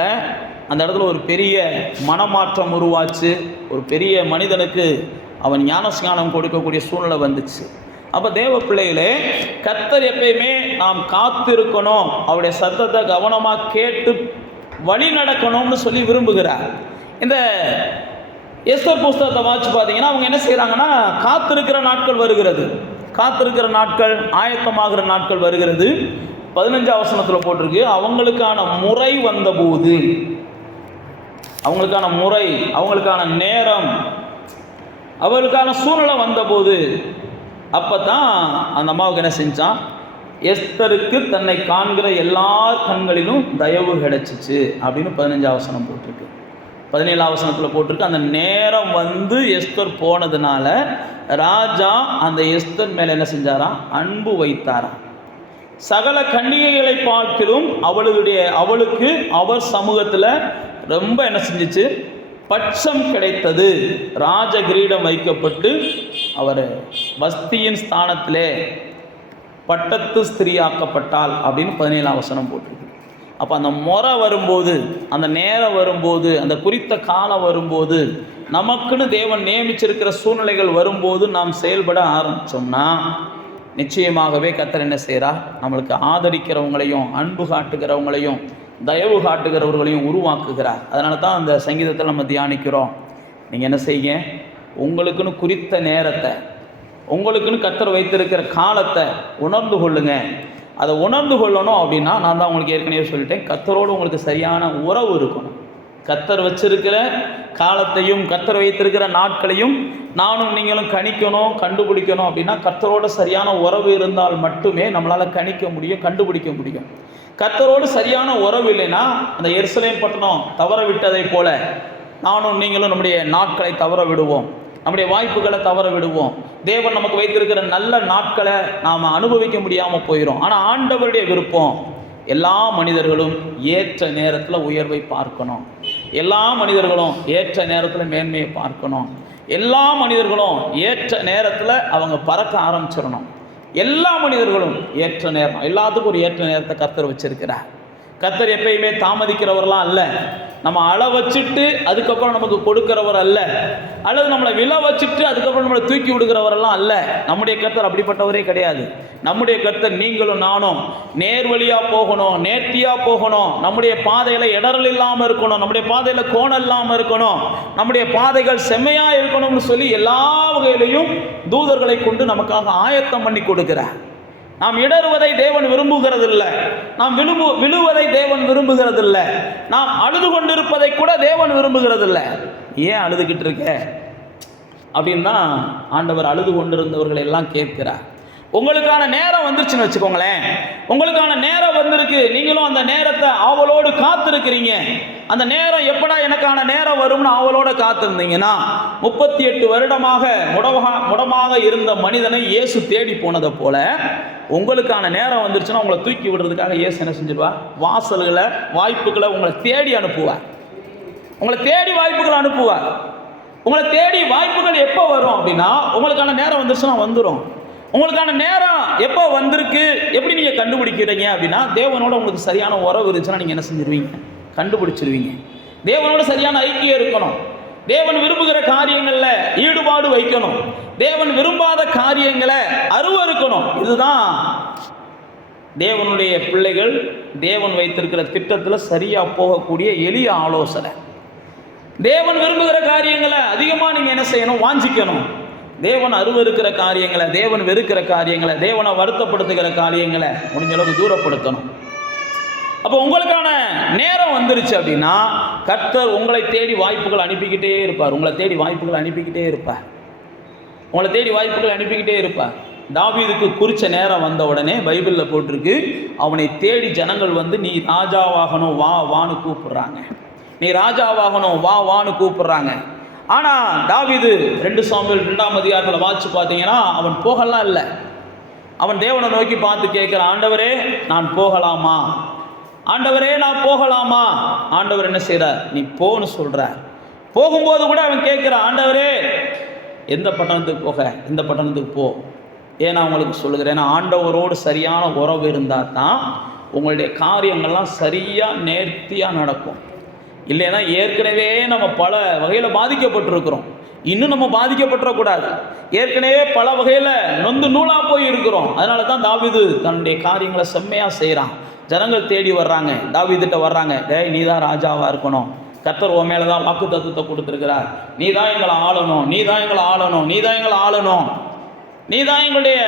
அந்த இடத்துல ஒரு பெரிய மனமாற்றம் உருவாச்சு. ஒரு பெரிய மனிதனுக்கு அவன் ஞானஸ்நானம் கொடுக்கக்கூடிய சூழ்நிலை வந்துச்சு. அப்போ தேவ பிள்ளைகளே, கர்த்தர் எப்பயுமே நாம் காத்திருக்கணும், அவருடைய சத்தத்தை கவனமாக கேட்டு வழி நடக்கணும்னு சொல்லி விரும்புகிறார். இந்த எஸ்தர் புஸ்தகத்தை வாட்சி பார்த்தீங்கன்னா அவங்க என்ன செய்கிறாங்கன்னா, காத்திருக்கிற நாட்கள் வருகிறது, காத்திருக்கிற நாட்கள், ஆயத்தமாகிற நாட்கள் வருகிறது. 15ஆம் வசனத்தில் போட்டிருக்கு, அவங்களுக்கான முறை வந்தபோது, அவங்களுக்கான முறை, அவங்களுக்கான நேரம், அவர்களுக்கான சூழ்நிலை வந்தபோது அப்போ தான் அந்த அம்மாவுக்கு என்ன செஞ்சான், எஸ்தருக்கு தன்னை காண்கிற எல்லா கண்களிலும் தயவு கிடைச்சிச்சு அப்படின்னு 15ஆம் வசனம் போட்டிருக்கு. 17ஆம் வசனத்தில் போட்டிருக்கு. அந்த நேரம் வந்து எஸ்தர் போனதுனால ராஜா அந்த எஸ்தர் மேலே என்ன செஞ்சாராம்? அன்பு வைத்தாராம். சகல கன்னிகைகளை பார்க்கிலும் அவளுக்கு அவர் சமூகத்தில் ரொம்ப என்ன செஞ்சிச்சு? பட்சம் கிடைத்தது. ராஜ கிரீடம் வைக்கப்பட்டு அவர் வஸ்தியின் ஸ்தானத்திலே பட்டத்து ஸ்திரீயாக்கப்பட்டாள் அப்படின்னு 17ஆம் வசனம் போட்டிருக்கு. அப்போ அந்த முறை வரும்போது, அந்த நேரம் வரும்போது, அந்த குறித்த காலம் வரும்போது, நமக்குன்னு தேவன் நியமிச்சிருக்கிற சூழ்நிலைகள் வரும்போது நாம் செயல்பட ஆரம்பித்தோம்னா நிச்சயமாகவே கர்த்தர் என்ன செய்கிறார்? நம்மளுக்கு ஆதரிக்கிறவங்களையும் அன்பு காட்டுகிறவங்களையும் தயவு காட்டுகிறவர்களையும் உருவாக்குகிறார். அதனால தான் அந்த சங்கீதத்தில் நம்ம தியானிக்கிறோம். நீங்கள் என்ன செய்யுங்க? உங்களுக்குன்னு குறித்த நேரத்தை, உங்களுக்குன்னு கர்த்தர் வைத்திருக்கிற காலத்தை உணர்ந்து கொள்ளுங்க. அதை உணர்ந்து கொள்ளணும் அப்படின்னா, நான் தான் உங்களுக்கு ஏற்கனவே சொல்லிட்டேன், கர்த்தரோடு உங்களுக்கு சரியான உறவு இருக்கணும். கர்த்தர் வச்சிருக்கிற காலத்தையும் கர்த்தர் வைத்திருக்கிற நாட்களையும் நானும் நீங்களும் கணிக்கணும், கண்டுபிடிக்கணும். அப்படின்னா கர்த்தரோட சரியான உறவு இருந்தால் மட்டுமே நம்மளால் கணிக்க முடியும், கண்டுபிடிக்க முடியும். கர்த்தரோடு சரியான உறவு இல்லைன்னா அந்த எருசலேம் பட்டணம் தவற விட்டதை போல நானும் நீங்களும் நம்முடைய நாட்களை தவற விடுவோம், நம்முடைய வாய்ப்புகளை தவற விடுவோம். தேவன் நமக்கு வைத்திருக்கிற நல்ல நாட்களை நாம் அனுபவிக்க முடியாமல் போயிடும். ஆனால் ஆண்டவருடைய விருப்பம் எல்லா மனிதர்களும் ஏற்ற நேரத்தில் உயர்வை பார்க்கணும், எல்லா மனிதர்களும் ஏற்ற நேரத்தில் மேன்மையை பார்க்கணும், எல்லா மனிதர்களும் ஏற்ற நேரத்தில் அவங்க பறக்க ஆரம்பிச்சிடணும். எல்லா மனிதர்களும் ஏற்ற நேரம், எல்லாத்துக்கும் ஒரு ஏற்ற நேரத்தை கர்த்தர் வச்சிருக்கிறார். கர்த்தர் எப்பயுமே தாமதிக்கிறவரெலாம் அல்ல. நம்ம அள வச்சுட்டு அதுக்கப்புறம் நமக்கு கொடுக்கிறவர் அல்ல, அல்லது நம்மளை விழ வச்சுட்டு அதுக்கப்புறம் நம்மளை தூக்கி விடுகிறவரெல்லாம் அல்ல. நம்முடைய கர்த்தர் அப்படிப்பட்டவரே கிடையாது. நம்முடைய கர்த்தர் நீங்களும் நானும் நேர்வழியாக போகணும், நேர்த்தியாக போகணும், நம்முடைய பாதையில் இடரல் இல்லாமல் இருக்கணும், நம்முடைய பாதையில் கோணம் இல்லாமல் இருக்கணும், நம்முடைய பாதைகள் செம்மையாக இருக்கணும்னு சொல்லி எல்லா வகையிலையும் தூதர்களை கொண்டு நமக்காக ஆயத்தம் பண்ணி கொடுக்கிறார். நாம் இடறுவதை தேவன் விரும்புகிறதில்லை, நாம் விழுவதை தேவன் விரும்புகிறதில்லை, நாம் அழுது கொண்டிருப்பதை கூட தேவன் விரும்புகிறதில்லை. ஏன் அழுதுகிட்டு இருக்க அப்படின்னா ஆண்டவர் அழுது கொண்டிருந்தவர்களை எல்லாம் கேட்கிறார். உங்களுக்கான நேரம் வந்துருச்சுன்னு வச்சுக்கோங்களேன், உங்களுக்கான நேரம் வந்திருக்கு, நீங்களும் அந்த நேரத்தை ஆவலோடு காத்திருக்கிறீங்க. அந்த நேரம் எப்படா எனக்கான நேரம் வரும்னு ஆவலோடு காத்திருந்தீங்கன்னா 38 வருடமாக முடமாக இருந்த மனிதனை இயேசு தேடி போனதை போல உங்களுக்கான நேரம் வந்துருச்சுன்னா உங்களை தூக்கி விடுறதுக்காக இயேசு என்ன செஞ்சிருவார்? வாசல்களை, வாய்ப்புகளை உங்களை தேடி அனுப்புவார். உங்களை தேடி வாய்ப்புகளை அனுப்புவார். உங்களை தேடி வாய்ப்புகள் எப்போ வரும் அப்படின்னா உங்களுக்கான நேரம் வந்துருச்சுன்னா வந்துடும். உங்களுக்கான நேரம் எப்போ வந்திருக்கு எப்படி நீங்கள் கண்டுபிடிக்கிறீங்க அப்படின்னா தேவனோட உங்களுக்கு சரியான உறவு இருந்துச்சுன்னா நீங்கள் என்ன செஞ்சிருவீங்க? கண்டுபிடிச்சிருவீங்க. தேவனோட சரியான ஐக்கியம் இருக்கணும். தேவன் விரும்புகிற காரியங்களில் ஈடுபாடு வைக்கணும். தேவன் விரும்பாத காரியங்களை அருவருக்கணும். இதுதான் தேவனுடைய பிள்ளைகள் தேவன் வைத்திருக்கிற திட்டத்தில் சரியாக போகக்கூடிய எளிய ஆலோசனை. தேவன் விரும்புகிற காரியங்களை அதிகமாக நீங்கள் என்ன செய்யணும்? வாஞ்சிக்கணும். தேவன் அருவருக்கிற காரியங்களை, தேவன் வெறுக்கிற காரியங்களை, தேவனை வருத்தப்படுத்துகிற காரியங்களை முடிஞ்ச அளவுக்கு தூரப்படுத்தணும். அப்போ உங்களுக்கான நேரம் வந்துருச்சு அப்படின்னா கர்த்தர் உங்களை தேடி வாய்ப்புகள் அனுப்பிக்கிட்டே இருப்பார். உங்களை தேடி வாய்ப்புகள் அனுப்பிக்கிட்டே இருப்பார். உங்களை தேடி வாய்ப்புகள் அனுப்பிக்கிட்டே இருப்பார். தாவீதுக்கு குறித்த நேரம் வந்த உடனே பைபிளில் போட்டிருக்கு, அவனை தேடி ஜனங்கள் வந்து நீ ராஜாவாகணும் வா வான்னு கூப்பிடுறாங்க, நீ ராஜாவாகணும் வா வான்னு கூப்பிடுறாங்க. ஆனால் தாவீது 2 சாமுவேல் 2ஆம் அதிகாரத்தில் வாசிச்சு பார்த்தீங்கன்னா அவன் போகலாம் இல்லை. அவன் தேவனை நோக்கி பார்த்து கேட்குறான், ஆண்டவரே நான் போகலாமா, ஆண்டவரே நான் போகலாமா. ஆண்டவர் என்ன செய்கிறார்? நீ போன்னு சொல்கிறார். போகும்போது கூட அவன் கேட்குறான், ஆண்டவரே எந்த பட்டணத்துக்கு போக, இந்த பட்டணத்துக்கு போ. ஏன்னா உங்களுக்கு சொல்லுகிறேன், ஏன்னா ஆண்டவரோடு சரியான உறவு இருந்தால் தான் உங்களுடைய காரியங்கள்லாம் சரியாக நேர்த்தியாக நடக்கும். இல்லைன்னா ஏற்கனவே நம்ம பல வகையில் பாதிக்கப்பட்டிருக்கிறோம், இன்னும் நம்ம பாதிக்கப்பட்டுறக்கூடாது. ஏற்கனவே பல வகையில் நொந்து நூலாக போய் இருக்கிறோம். அதனால தான் தாவீது தன்னுடைய காரியங்களை செம்மையாக செய்கிறான். ஜனங்கள் தேடி வர்றாங்க, தாவீதுகிட்ட வர்றாங்க, டேய் நீ தான் ராஜாவாக இருக்கணும், கர்த்தர் உன் மேலே தான் வாக்கு தத்துவத்தை கொடுத்துருக்கிறார், நீ தான் எங்களை ஆளணும், நீ தான் எங்களை ஆளணும், நீ தான் எங்களை ஆளணும், நீ தான் எங்களுடைய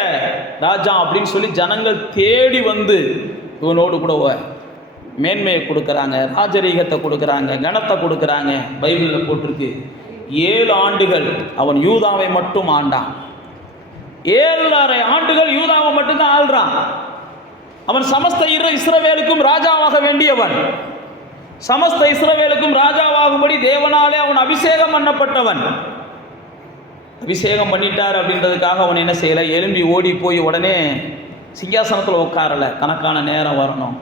ராஜா அப்படின்னு சொல்லி ஜனங்கள் தேடி வந்து இவனோடு கூட மேன்மையை கொடுக்குறாங்க, ராஜரீகத்தை கொடுக்குறாங்க, கனத்தை கொடுக்குறாங்க. பைபிளில் போட்டிருக்கு 7 ஆண்டுகள் அவன் யூதாவை மட்டும் ஆண்டான். 7.5 ஆண்டுகள் யூதாவை மட்டும்தான் ஆள்றான். அவன் சமஸ்த இஸ்ரவேலுக்கும் ராஜாவாக வேண்டியவன். சமஸ்த இஸ்ரவேலுக்கும் ராஜாவாகும்படி தேவனாலே அவன் அபிஷேகம் பண்ணப்பட்டவன். அபிஷேகம் பண்ணிட்டார் அப்படின்றதுக்காக அவன் என்ன செய்யலை, எழும்பி ஓடி போய் உடனே சிங்காசனத்தில் உட்காரலை. தனக்கான நேரம் வரணும்,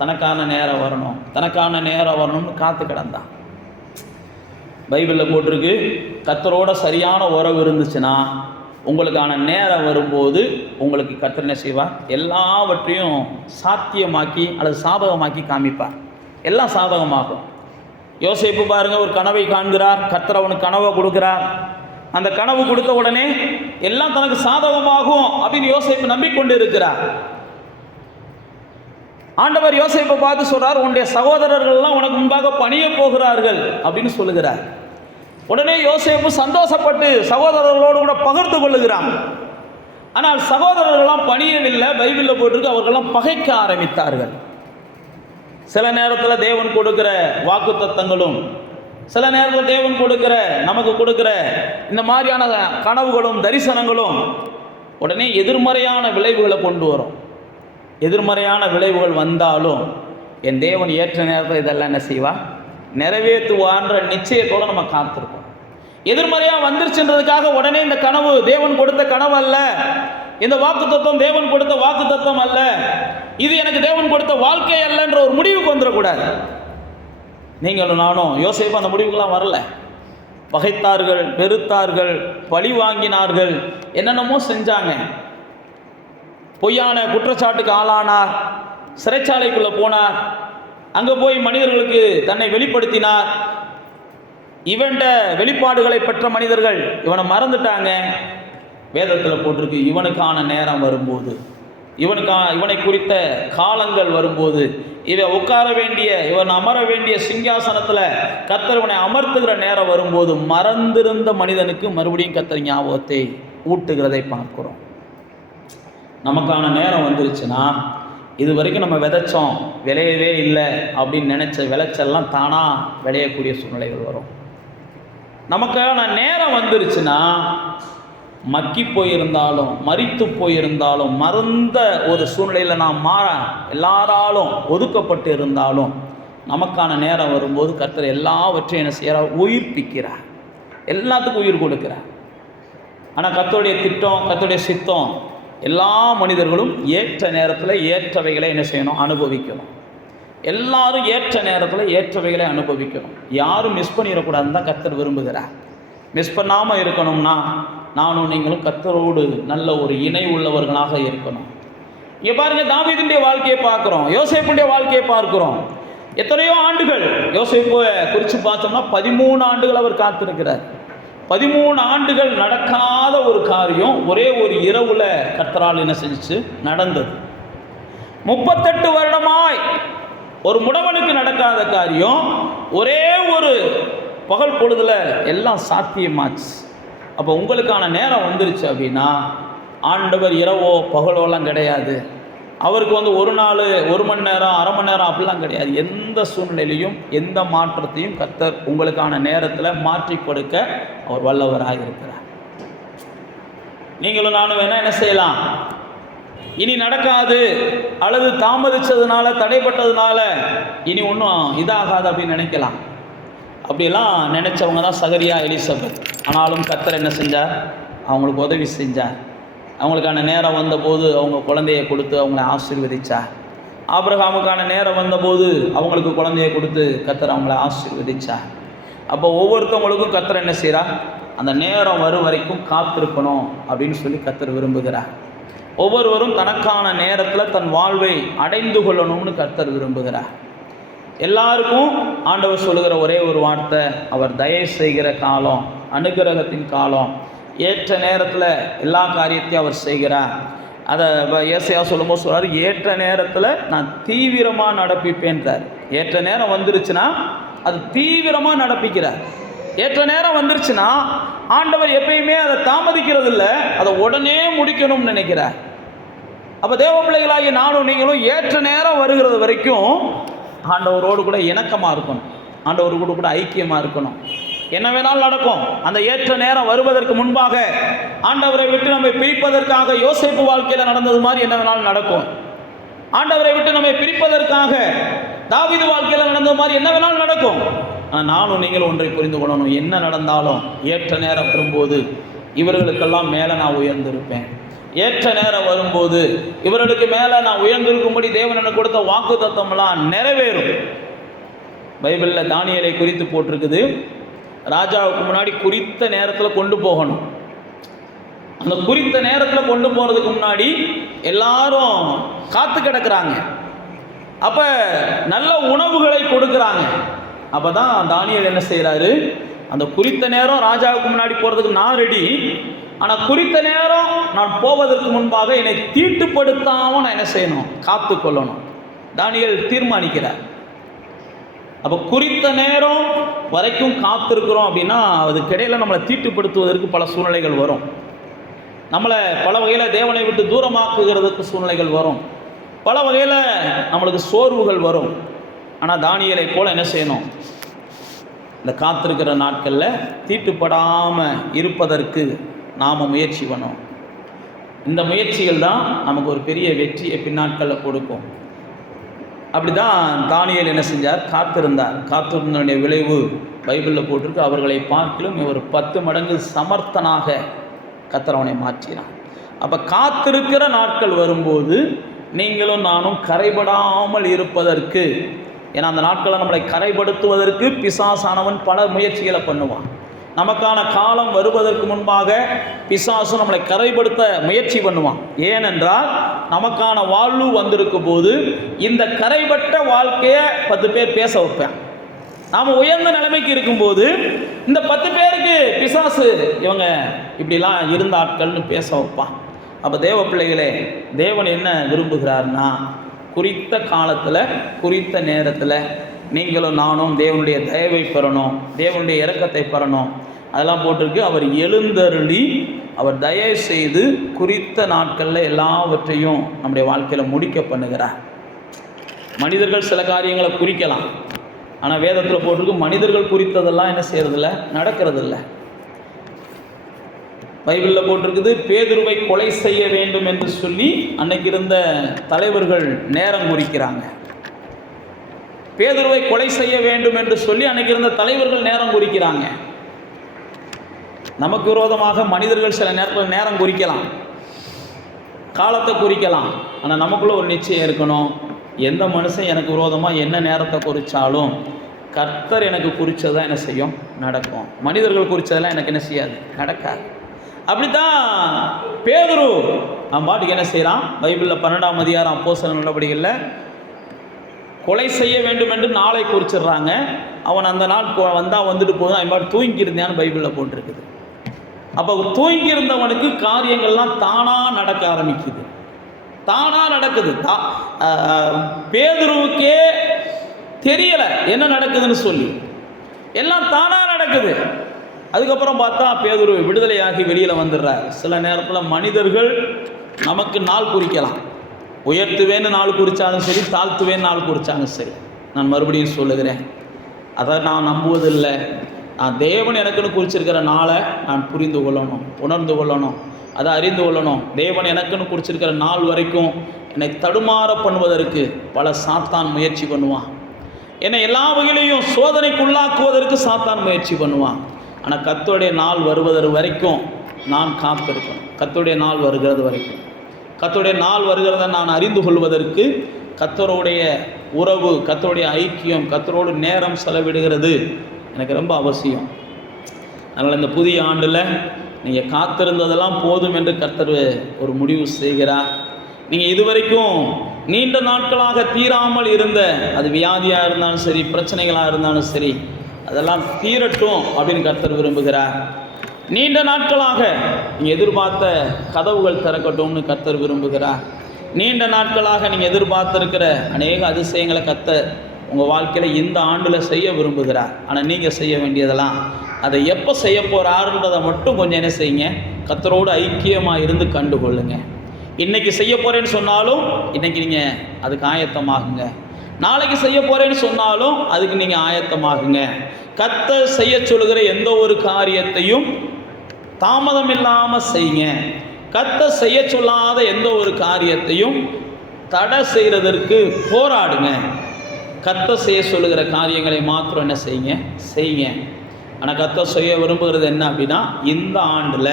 தனக்கான நேரம் வரணும், தனக்கான நேரம் வரணும்னு காத்து கிடந்தான். பைபிளில் போட்டிருக்கு, கர்த்தரோட சரியான உறவு இருந்துச்சுன்னா உங்களுக்கான நேரம் வரும்போது உங்களுக்கு கர்த்தர் என்ன செய்வார், எல்லாவற்றையும் சாத்தியமாக்கி அல்லது சாதகமாக்கி காமிப்பார். எல்லாம் சாதகமாகும். யோசேப்பு பாருங்க, ஒரு கனவை காண்கிறார், கர்த்தர் அவனுக்கு கனவை கொடுக்கிறார். அந்த கனவு கொடுத்த உடனே எல்லாம் தனக்கு சாதகமாகும் அப்படின்னு யோசேப்பு நம்பிக்கொண்டு இருக்கிறார். ஆண்டவர் யோசேப்பை பார்த்து சொல்றார், உன்னுடைய சகோதரர்கள்லாம் உனக்கு முன்பாக பணிய போகிறார்கள் அப்படின்னு சொல்லுகிறார். உடனே யோசேப்பு சந்தோஷப்பட்டு சகோதரர்களோடு கூட பகிர்ந்து கொள்ளுகிறான். ஆனால் சகோதரர்கள்லாம் பணியவில்லை. பைபிளில் போட்டிருக்கு, அவர்களெல்லாம் பகைக்க ஆரம்பித்தார்கள். சில நேரத்தில் தேவன் கொடுக்கிற வாக்கு தத்தங்களும், சில நேரத்தில் தேவன் கொடுக்கிற நமக்கு கொடுக்கிற இந்த மாதிரியான கனவுகளும் தரிசனங்களும் உடனே எதிர்மறையான விளைவுகளை கொண்டு வரும். எதிர்மறையான விளைவுகள் வந்தாலும் என் தேவன் ஏற்ற நேரத்தில் இதெல்லாம் என்ன செய்வா, நிறைவேற்றுவான்ற நிச்சயத்தோடு நம்ம காத்திருக்கோம். எதிர்மறையாக வந்துருச்சுன்றதுக்காக உடனே இந்த கனவு தேவன் கொடுத்த கனவு அல்ல, இந்த வாக்கு தத்துவம் தேவன் கொடுத்த வாக்கு தத்துவம் அல்ல, இது எனக்கு தேவன் கொடுத்த வாழ்க்கை அல்லன்ற ஒரு முடிவுக்கு வந்துடக்கூடாது. நீங்களும் நானும் யோசேப்பு அந்த முடிவுக்கெல்லாம் வரல. பகைத்தார்கள், வெறுத்தார்கள், பழி வாங்கினார்கள், என்னென்னமோ செஞ்சாங்க. பொய்யான குற்றச்சாட்டுக்கு ஆளானார், சிறைச்சாலைக்குள்ளே போனார், அங்கே போய் மனிதர்களுக்கு தன்னை வெளிப்படுத்தினார். இவன்ட வெளிப்பாடுகளை பெற்ற மனிதர்கள் இவனை மறந்துட்டாங்க. வேதத்தில் போட்டிருக்கு, இவனுக்கான நேரம் வரும்போது, இவனை குறித்த காலங்கள் வரும்போது, இவன் உட்கார வேண்டிய, இவன் அமர வேண்டிய சிங்காசனத்தில் கர்த்தர் இவனை அமர்த்துகிற நேரம் வரும்போது மறந்திருந்த மனிதனுக்கு மறுபடியும் கர்த்தர் ஞாபகத்தை ஊட்டுகிறதை பார்க்கிறோம். நமக்கான நேரம் வந்துருச்சுன்னா, இது வரைக்கும் நம்ம விதைச்சோம், விளையவே இல்லை அப்படின்னு நினச்ச விளைச்செல்லாம் தானாக விளையக்கூடிய சூழ்நிலைகள் வரும். நமக்கான நேரம் வந்துருச்சுன்னா, மக்கி போயிருந்தாலும் மரித்து போயிருந்தாலும் மறந்த ஒரு சூழ்நிலையில் நாம் எல்லாராலும் ஒதுக்கப்பட்டு இருந்தாலும் நமக்கான நேரம் வரும்போது கர்த்தர் எல்லாவற்றையும் என்ன செய்கிறார், உயிர்ப்பிக்கிறார். எல்லாத்துக்கும் உயிர் கொடுக்கிறார். ஆனால் கர்த்தருடைய திட்டம், கர்த்தருடைய சித்தம், எல்லா மனிதர்களும் ஏற்ற நேரத்தில் ஏற்றவைகளை என்ன செய்யணும், அனுபவிக்கணும். எல்லாரும் ஏற்ற நேரத்தில் ஏற்றவைகளை அனுபவிக்கணும். யாரும் மிஸ் பண்ணிடக்கூடாதுன்னு தான் கர்த்தர் விரும்புகிறார். மிஸ் பண்ணாமல் இருக்கணும்னா நானும் நீங்களும் கர்த்தரோடு நல்ல ஒரு இணை உள்ளவர்களாக இருக்கணும். இங்கே பாருங்க, தாவீதுடைய வாழ்க்கையை பார்க்குறோம், யோசேப்புடைய வாழ்க்கையை பார்க்குறோம். எத்தனையோ ஆண்டுகள் யோசேப்பை குறித்து பார்த்தோம்னா 13 ஆண்டுகள் அவர் காத்திருக்கிறார். 13 ஆண்டுகள் நடக்காத ஒரு காரியம் ஒரே ஒரு இரவுல கர்த்தரால் என்ன செஞ்சிச்சு, நடந்தது. 38 வருடமாய் ஒரு முடவனுக்கு நடக்காத காரியம் ஒரே ஒரு பகல் பொழுதுல எல்லாம் சாத்தியமாச்சு. அப்போ உங்களுக்கான நேரம் வந்துருச்சு அப்படின்னா ஆண்டவர் இரவோ பகலோலாம் கிடையாது. அவருக்கு ஒரு நாள், 1 மணி நேரம், அரை மணி நேரம் அப்படிலாம் கிடையாது. எந்த சூழ்நிலையிலையும் எந்த மாற்றத்தையும் கர்த்தர் உங்களுக்கான நேரத்தில் மாற்றி கொடுக்க அவர் வல்லவராக இருக்கிறார். நீங்களும் நானும் வேணால் என்ன செய்யலாம், இனி நடக்காது அல்லது தாமதித்ததுனால தடைப்பட்டதுனால இனி ஒன்றும் இதாகாது அப்படின்னு நினைக்கலாம். அப்படியெல்லாம் நினச்சவங்க தான் சகரியா, எலிசபெத். ஆனாலும் கர்த்தர் என்ன செஞ்சார், அவங்களுக்கு உதவி செஞ்சார். அவங்களுக்கான நேரம் வந்தபோது அவங்க குழந்தையை கொடுத்து அவங்கள ஆசீர்வதித்தார். ஆபிரகாமுக்கான நேரம் வந்தபோது அவங்களுக்கு குழந்தையை கொடுத்து கர்த்தர் அவங்கள ஆசீர்வதித்தார். அப்போ ஒவ்வொருத்தவங்களுக்கும் கர்த்தர் என்ன செய்கிறார், அந்த நேரம் வரும் வரைக்கும் காத்திருக்கணும் அப்படின்னு சொல்லி கர்த்தர் விரும்புகிறார். ஒவ்வொருவரும் தனக்கான நேரத்தில் தன் வாழ்வை அடைந்து கொள்ளணும்னு கர்த்தர் விரும்புகிறார். எல்லாருக்கும் ஆண்டவர் சொல்லுகிற ஒரே ஒரு வார்த்தை, அவர் தயவு செய்கிற காலம், அனுகிரகத்தின் காலம். ஏற்ற நேரத்தில் எல்லா காரியத்தையும் அவர் செய்கிறார். அதை ஏசையா சொல்லும்போது சொல்கிறார், ஏற்ற நேரத்தில் நான் தீவிரமாக நடப்பிப்பேன்றார். ஏற்ற நேரம் வந்துருச்சுன்னா அது தீவிரமாக நடப்பிக்கிறார். ஏற்ற நேரம் வந்துருச்சுன்னா ஆண்டவர் எப்பயுமே அதை தாமதிக்கிறது இல்லை, அதை உடனே முடிக்கணும்னு நினைக்கிறார். அப்போ தேவ பிள்ளைகளாகிய நானும் நீங்களும் ஏற்ற நேரம் வருகிறது வரைக்கும் ஆண்டவரோடு கூட இணக்கமாக இருக்கணும், ஆண்டவரோடு கூட ஐக்கியமாக இருக்கணும். என்ன வேணாலும் நடக்கும். அந்த ஏற்ற நேரம் வருவதற்கு முன்பாக ஆண்டவரை விட்டு நம்மை பிரிப்பதற்காக யோசேப்பு வாழ்க்கையில் நடந்தது மாதிரி என்ன வேணாலும் நடக்கும். ஆண்டவரை விட்டு நம்மை பிரிப்பதற்காக தாவீது வாழ்க்கையில் நடந்த மாதிரி என்ன வேணாலும் நடக்கும். ஆனால் நானும் நீங்கள் ஒன்றை புரிந்து கொள்ளணும், என்ன நடந்தாலும் ஏற்ற நேரம் வரும்போது இவர்களுக்கெல்லாம் மேலே நான் உயர்ந்திருப்பேன். ஏற்ற நேரம் வரும்போது இவர்களுக்கு மேலே நான் உயர்ந்திருக்கும்படி தேவன் எனக்கு கொடுத்த வாக்கு தத்தம்லாம் நிறைவேறும். பைபிளில் தானியேலை குறித்து போட்டிருக்குது, ராஜாவுக்கு முன்னாடி குறித்த நேரத்தில் கொண்டு போகணும். அந்த குறித்த நேரத்தில் கொண்டு போகிறதுக்கு முன்னாடி எல்லாரும் காத்து கிடக்கிறாங்க. அப்போ நல்ல உணவுகளை கொடுக்குறாங்க. அப்போ தான் தானியேல் என்ன செய்கிறாரு, அந்த குறித்த நேரம் ராஜாவுக்கு முன்னாடி போகிறதுக்கு நான் ரெடி, ஆனால் குறித்த நேரம் நான் போவதற்கு முன்பாக என்னை தீட்டுப்படுத்தாமல் நான் என்ன செய்யணும், காத்து கொள்ளணும். தானியேல் தீர்மானிக்கிறார். அப்போ குறித்த நேரம் வரைக்கும் காத்திருக்கிறோம் அப்படின்னா அதுக்கிடையில் நம்மளை தீட்டுப்படுத்துவதற்கு பல சூழ்நிலைகள் வரும். நம்மளை பல வகையில் தேவனை விட்டு தூரமாக்குகிறதுக்கு சூழ்நிலைகள் வரும். பல வகையில் நம்மளுக்கு சோர்வுகள் வரும். ஆனால் தானியேலை போல் என்ன செய்யணும், இந்த காத்திருக்கிற நாட்களில் தீட்டுப்படாமல் இருப்பதற்கு நாம் முயற்சி பண்ணோம். இந்த முயற்சிகள் தான் நமக்கு ஒரு பெரிய வெற்றியை பின்னாட்களில் கொடுக்கும். அப்படி தான் தானியேல் என்ன செஞ்சார், காத்திருந்தார். காத்திருந்தனுடைய விளைவு பைபிளில் போட்டிருக்கு, அவர்களை பார்க்கிலும் இவர் 10 மடங்கு சமர்த்தனாக கர்த்தர் அவனை மாற்றினான். அப்போ காத்திருக்கிற நாட்கள் வரும்போது நீங்களும் நானும் கரைபடாமல் இருப்பதற்கு, ஏன்னா அந்த நாட்களை நம்மளை கரைப்படுத்துவதற்கு பிசாசானவன் பல முயற்சிகளை பண்ணுவான். நமக்கான காலம் வருவதற்கு முன்பாக பிசாசு நம்மளை கரைப்படுத்த முயற்சி பண்ணுவான். ஏனென்றால் நமக்கான வாழ்வு வந்திருக்கும் போது இந்த கரைபட்ட வாழ்க்கையை 10 பேர் பேச வைப்பேன். நாம் உயர்ந்த நிலைமைக்கு இருக்கும்போது இந்த 10 பேருக்கு பிசாசு இவங்க இப்படிலாம் இருந்த ஆட்கள்னு பேச வைப்பான். அப்போ தேவ பிள்ளைகளே, தேவன் என்ன விரும்புகிறார்னா, குறித்த காலத்தில் குறித்த நேரத்தில் நீங்களும் நானும் தேவனுடைய தயவை பெறணும், தேவனுடைய இரக்கத்தை பெறணும். அதெல்லாம் போட்டிருக்கு. அவர் எழுந்தருளி அவர் தயவு செய்து குறித்த நாட்களில் எல்லாவற்றையும் நம்முடைய வாழ்க்கையில் முடிக்க பண்ணுகிறார். மனிதர்கள் சில காரியங்களை குறிக்கலாம், ஆனால் வேதத்தில் போட்டிருக்கு மனிதர்கள் குறித்ததெல்லாம் என்ன செய்யறதில்ல, நடக்கிறதில்ல. பைபிளில் போட்டிருக்குது, பேதுருவை கொலை செய்ய வேண்டும் என்று சொல்லி அன்னைக்கு இருந்த தலைவர்கள் நேரம் குறிக்கிறாங்க. பேதுருவை கொலை செய்ய வேண்டும் என்று சொல்லி அன்னைக்கு இருந்த தலைவர்கள் நேரம் குறிக்கிறாங்க. நமக்கு விரோதமாக மனிதர்கள் சில நேரத்தில் நேரம் குறிக்கலாம், காலத்தை குறிக்கலாம். ஆனால் நமக்குள்ள ஒரு நிச்சயம் இருக்கணும், எந்த மனுஷன் எனக்கு விரோதமாக என்ன நேரத்தை குறித்தாலும் கர்த்தர் எனக்கு குறித்ததான் என்ன செய்யும், நடக்கும். மனிதர்கள் குறித்ததெல்லாம் எனக்கு என்ன செய்யாது, நடக்காது. அப்படித்தான் பேதுரு அவன் பாட்டுக்கு என்ன செய்கிறான், பைபிளில் 12ஆம் அதிகாரம் அப்போஸ்தலர் நடவடிக்கைகளில் கொலை செய்ய வேண்டும் என்று நாளை குறிச்சிடுறாங்க. அவன் அந்த நாள் வந்தால் வந்துட்டு போதும், அவன் பாட்டு தூங்கியிருந்தான்னு பைபிளில் போட்டிருக்குது. அப்போ தூங்கியிருந்தவனுக்கு காரியங்கள்லாம் தானாக நடக்க ஆரம்பிக்குது, தானாக நடக்குது. பேதுருவுக்கே தெரியலை என்ன நடக்குதுன்னு சொல்லி, எல்லாம் தானாக நடக்குது. அதுக்கப்புறம் பார்த்தா பேதுரு விடுதலையாகி வெளியில் வந்துடுறார். சில நேரத்தில் மனிதர்கள் நமக்கு நாள் குறிக்கலாம், உயர்த்துவேன்னு நாள் குறித்தாலும் சரி, தாழ்த்துவேன்னு நாள் குறித்தாலும் சரி. நான் மறுபடியும் சொல்லுகிறேன், அதை நான் நம்புவதில்லை. நான் தேவன் எனக்குன்னு குறிச்சிருக்கிற நாளை நான் புரிந்து கொள்ளணும், உணர்ந்து கொள்ளணும், அதை அறிந்து கொள்ளணும். தேவன் எனக்குன்னு குறிச்சிருக்கிற நாள் வரைக்கும் என்னை தடுமாற பண்ணுவதற்கு பல சாத்தான் முயற்சி பண்ணுவான். என்னை எல்லா வகையிலையும் சோதனைக்குள்ளாக்குவதற்கு சாத்தான் முயற்சி பண்ணுவான். ஆனால் கர்த்தருடைய நாள் வருவதற்கு வரைக்கும் நான் காத்திருக்கணும். கர்த்தருடைய நாள் வருகிறது வரைக்கும், கர்த்தருடைய நாள் வருகிறத நான் அறிந்து கொள்வதற்கு கர்த்தருடைய உறவு, கர்த்தருடைய ஐக்கியம், கர்த்தரோடு நேரம் செலவிடுகிறது எனக்கு ரொம்ப அவசியம். அதனால் இந்த புதிய ஆண்டில் நீங்கள் காத்திருந்ததெல்லாம் போதும் என்று கர்த்தர் ஒரு முடிவு செய்கிறார். நீங்கள் இதுவரைக்கும் நீண்ட நாட்களாக தீராமல் இருந்த, அது வியாதியாக இருந்தாலும் சரி, பிரச்சனைகளாக இருந்தாலும் சரி, அதெல்லாம் தீரட்டும் அப்படின்னு கர்த்தர் விரும்புகிறார். நீண்ட நாட்களாக நீங்கள் எதிர்பார்த்த கதவுகள் திறக்கட்டும்னு கர்த்தர் விரும்புகிறார். நீண்ட நாட்களாக நீங்கள் எதிர்பார்த்திருக்கிற அநேக அதிசயங்களை கர்த்தர் உங்கள் வாழ்க்கையில் இந்த ஆண்டில் செய்ய விரும்புகிறார். ஆனால் நீங்கள் செய்ய வேண்டியதெல்லாம் அதை எப்போ செய்ய போகிறாருன்றதை மட்டும் கொஞ்சம் என்ன செய்யுங்க, கர்த்தரோடு ஐக்கியமாக இருந்து கண்டுகொள்ளுங்க. இன்றைக்கி செய்ய போகிறேன்னு சொன்னாலும் இன்றைக்கி நீங்கள் அதுக்கு ஆயத்தமாகுங்க. நாளைக்கு செய்ய போகிறேன்னு சொன்னாலும் அதுக்கு நீங்கள் ஆயத்தமாகுங்க. கர்த்தர் செய்ய சொல்லுகிற எந்த ஒரு காரியத்தையும் தாமதம் இல்லாமல் செய்யுங்க. கர்த்தர் செய்ய சொல்லாத எந்த ஒரு காரியத்தையும் தடை செய்கிறதற்கு போராடுங்க. கர்த்தர் செய்ய சொல்லுகிற காரியங்களை மாத்திரம் என்ன செய்யுங்க. ஆனால் கர்த்தர் செய்ய விரும்புகிறது என்ன அப்படின்னா, இந்த ஆண்டில்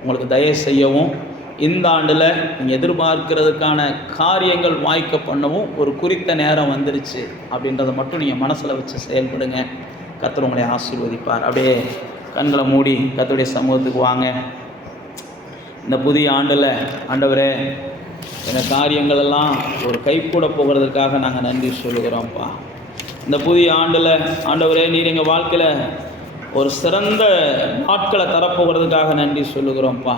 உங்களுக்கு தயவு செய்யவும், இந்த ஆண்டில் நீங்கள் எதிர்பார்க்கிறதுக்கான காரியங்கள் வாய்க்க பண்ணவும் ஒரு குறித்த நேரம் வந்துருச்சு அப்படின்றத மட்டும் நீங்கள் மனசில் வச்சு செயல்படுங்க. கர்த்தர் உங்களை ஆசீர்வதிப்பார். அப்படியே கண்களை மூடி கர்த்தருடைய சமூகத்துக்கு வாங்க. இந்த புதிய ஆண்டில் ஆண்டவரே, இந்த காரியங்களெல்லாம் ஒரு கைகூட போகிறதுக்காக நாங்கள் நன்றி சொல்லுகிறோம்ப்பா. இந்த புதிய ஆண்டில் ஆண்டவரே, நீர் எங்கள் வாழ்க்கையில் ஒரு சிறந்த நாட்களை தரப்போகிறதுக்காக நன்றி சொல்லுகிறோம்ப்பா.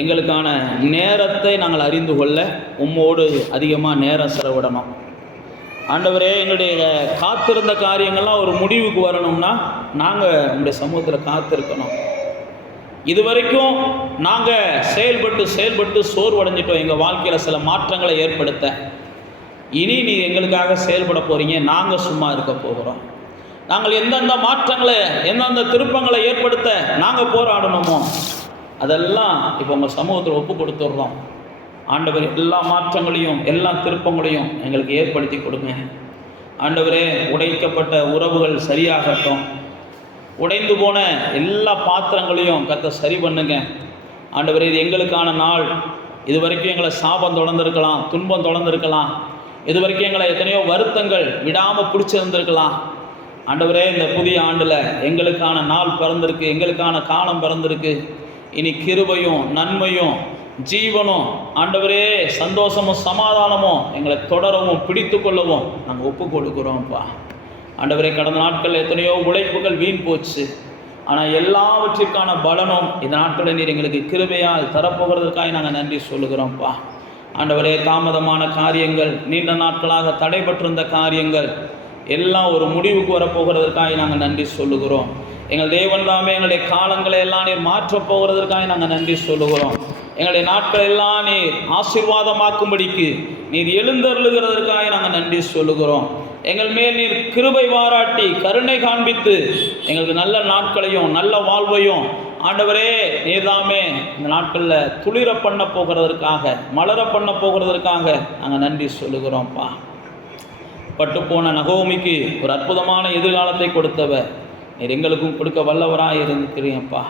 எங்களுக்கான நேரத்தை நாங்கள் அறிந்து கொள்ள உம்மோடு அதிகமாக நேரம் செலவிடணும். ஆண்டவரே, எங்களுடைய காத்திருந்த காரியங்கள்லாம் ஒரு முடிவுக்கு வரணும்னா நாங்கள் உங்களுடைய சமூகத்தில் காத்திருக்கணும். இது வரைக்கும் நாங்கள் செயல்பட்டு சோர்வடைஞ்சிட்டோம். எங்கள் வாழ்க்கையில் சில மாற்றங்களை ஏற்படுத்த இனி நீ எங்களுக்காக செயல்பட போகிறீங்க. நாங்கள் சும்மா இருக்க போகிறோம். நாங்கள் எந்தெந்த மாற்றங்களை, எந்தெந்த திருப்பங்களை ஏற்படுத்த நாங்கள் போராடணுமோ அதெல்லாம் இப்போ உங்கள் சமூகத்தில் ஒப்பு கொடுத்துட்றோம். ஆண்டவர் எல்லா மாற்றங்களையும் எல்லா திருப்பங்களையும் எங்களுக்கு ஏற்படுத்தி கொடுங்க. ஆண்டவரே, உடைக்கப்பட்ட உறவுகள் சரியாகட்டும். உடைந்து போன எல்லா பாத்திரங்களையும் கர்த்தர் சரி பண்ணுங்க. ஆண்டவரே, இது எங்களுக்கான நாள். இது வரைக்கும் எங்களை சாபம் தொடர்ந்துருக்கலாம், துன்பம் தொடர்ந்துருக்கலாம். இது வரைக்கும் எங்களை எத்தனையோ வருத்தங்கள் விடாமல் பிடிச்சிருந்துருக்கலாம். ஆண்டவரே, இந்த புதிய ஆண்டில் எங்களுக்கான நாள் பிறந்திருக்கு, எங்களுக்கான காலம் பிறந்திருக்கு. இனி கிருபையும் நன்மையும் ஜீவனும் ஆண்டவரே சந்தோஷமும் சமாதானமும் எங்களை தொடரவும் பிடித்து கொள்ளவும் நாங்கள் ஒப்பு கொடுக்குறோம்ப்பா. ஆண்டவரே, கடந்த நாட்கள் எத்தனையோ உழைப்புகள் வீண் போச்சு. ஆனால் எல்லாவற்றிற்கான பலனும் இந்த நாட்களில் நீர் எங்களுக்கு கிருபையால் தரப்போகிறதுக்காக நாங்கள் நன்றி சொல்லுகிறோம்ப்பா. ஆண்டவரே, தாமதமான காரியங்கள், நீண்ட நாட்களாக தடைபட்டிருந்த காரியங்கள் எல்லாம் ஒரு முடிவுக்கு வரப்போகிறதுக்காக நாங்கள் நன்றி சொல்லுகிறோம். எங்கள் தேவன் தாமே எங்களுடைய காலங்களை எல்லாம் நீர் மாற்றப் போகிறதற்காக நாங்கள் நன்றி சொல்லுகிறோம். எங்களுடைய நாட்கள் எல்லாம் நீர் ஆசீர்வாதமாக்கும்படிக்கு நீர் எழுந்தருளுகிறதற்காக நாங்கள் நன்றி சொல்லுகிறோம். எங்கள் மேல் நீர் கிருபை பாராட்டி கருணை காண்பித்து எங்களுக்கு நல்ல நாட்களையும் நல்ல வாழ்வையும் ஆண்டவரே நீர்தாமே இந்த நாட்களில் துளிர பண்ண போகிறதற்காக, மலர பண்ண போகிறதற்காக நாங்கள் நன்றி சொல்லுகிறோம்ப்பா. பட்டுப்போன நகோமிக்கு ஒரு அற்புதமான எதிர்காலத்தை கொடுத்தவர் நீர் எங்களுக்கும் கொடுக்க வல்லவராக இருந்துக்கிறீங்கப்பா.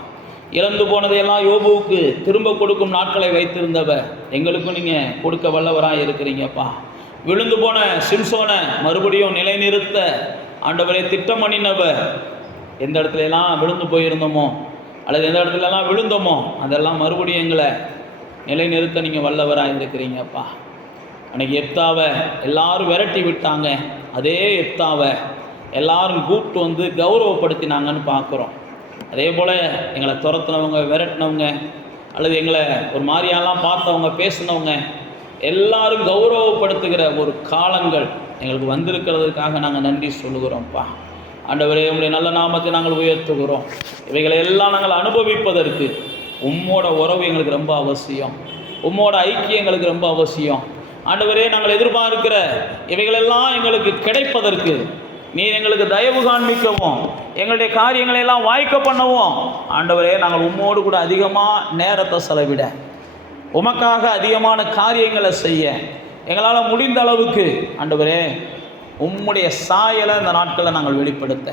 இழந்து போனதையெல்லாம் யோபுவுக்கு திரும்ப கொடுக்கும் நாட்களை வைத்திருந்தவர் எங்களுக்கும் நீங்கள் கொடுக்க வல்லவராக இருக்கிறீங்கப்பா. விழுந்து போன சிம்சோனை மறுபடியும் நிலைநிறுத்த ஆண்டவரை திட்டம் பண்ணினவர், எந்த இடத்துல எல்லாம் விழுந்து போயிருந்தோமோ அல்லது எந்த இடத்துலலாம் விழுந்தோமோ அதெல்லாம் மறுபடியும் எங்களை நிலைநிறுத்த நீங்கள் வல்லவராக இருக்கிறீங்கப்பா. அன்றைக்கி எப்தாவை எல்லாரும் விரட்டி விட்டாங்க. அதே எப்தாவை எல்லாரும் கூப்பிட்டு வந்து கௌரவப்படுத்தினாங்கன்னு பார்க்குறோம். அதே போல் எங்களை துரத்துனவங்க, விரட்டினவங்க அல்லது எங்களை ஒரு மாதிரியெல்லாம் பார்த்தவங்க, பேசினவங்க எல்லாரும் கௌரவப்படுத்துகிற ஒரு காலங்கள் எங்களுக்கு வந்திருக்கிறதுக்காக நாங்கள் நன்றி சொல்லுகிறோம்ப்பா. ஆண்டவரே, உங்களுடைய நல்ல நாமத்தை நாங்கள் உயர்த்துகிறோம். இவைகளை எல்லாம் நாங்கள் அனுபவிப்பதற்கு உம்மோட உறவு எங்களுக்கு ரொம்ப அவசியம். உம்மோட ஐக்கியம் எங்களுக்கு ரொம்ப அவசியம். ஆண்டவரே, நாங்கள் எதிர்பார்க்கிற இவைகளெல்லாம் எங்களுக்கு கிடைப்பதற்கு நீர் எங்களுக்கு தயவு காண்பிக்கவும் எங்களுடைய காரியங்களை எல்லாம் வாய்க்க பண்ணவும் ஆண்டவரே, நாங்கள் உம்மோடு கூட அதிகமாக நேரத்தை செலவிட, உமக்காக அதிகமான காரியங்களை செய்ய எங்களால் முடிந்த அளவுக்கு ஆண்டவரே உம்முடைய சாயலை இந்த நாட்களில் நாங்கள் வெளிப்படுத்த